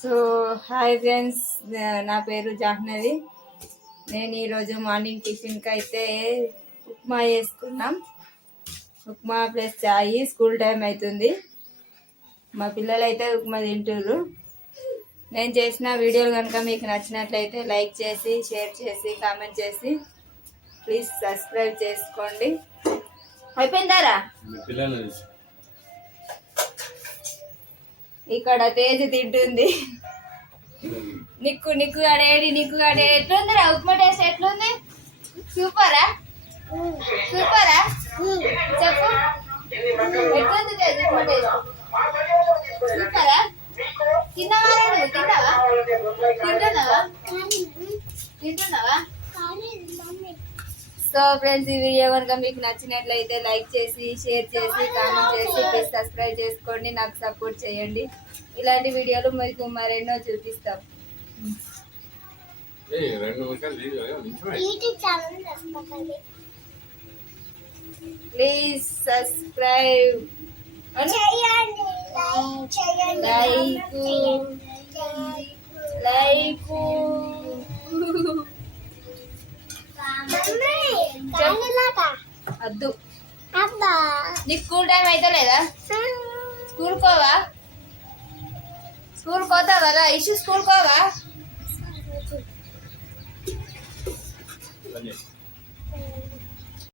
So hi friends, నా పేరు జాహ్నవి. నేను ఈరోజు మార్నింగ్ టిఫిన్కి అయితే ఉప్మా చేసుకున్నాం. ఉప్మా ప్లస్ చాయ్. స్కూల్ టైం అవుతుంది, మా పిల్లలు అయితే ఉప్మా తింటుర్రు. నేను చేసిన వీడియోలు కనుక మీకు నచ్చినట్లయితే లైక్ చేసి, షేర్ చేసి, కామెంట్ చేసి ప్లీజ్ సబ్స్క్రైబ్ చేసుకోండి. అయిపోయిందారా? ఇక్కడ తేజ్ తింటుంది. నిక్కు అడేడి ఎట్లుందిరా ఉప్మా టేస్ట్? ఎట్లుంది? సూపరా చెప్పు, ఎట్లుంది తేజ్ ఉప్మా టేస్ట్? సూపరా? తిన్నావా? తింటున్నావా? సో ఫ్రెండ్స్, ఈ వీడియో కనుక మీకు నచ్చినట్లయితే లైక్ చేసి, షేర్ చేసి, కామెంట్ చేసి ప్లీజ్ సబ్స్క్రైబ్ చేసుకోండి. నాకు సపోర్ట్ చేయండి. ఇలాంటి వీడియోలు మీకు మరెన్నో చూపిస్తాం. ప్లీజ్ సబ్స్క్రైబ్, లైక్ వద్దు. నీకు స్కూల్ టైం అయితే లేదా? స్కూల్ కోవా? స్కూల్ కోతావా? Issue school khoa?